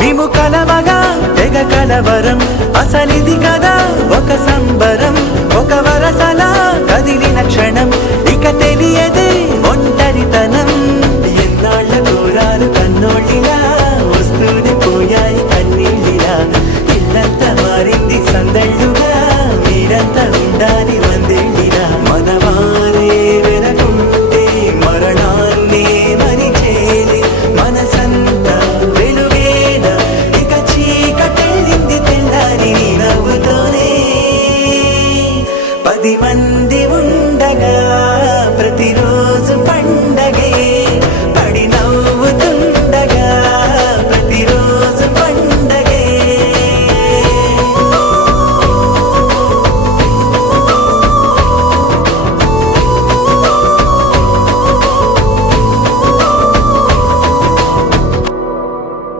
మేము కలవగా తెగ కలవరం అసలిది కదా ఒక సంబరం ఒక వరసలా కదిలిన క్షణం ఇక తెలియదే ఒంటరితనం ఎన్నాళ్ళ కోరాలు కన్నోళ్ళిలా వస్తూనే పోయాయి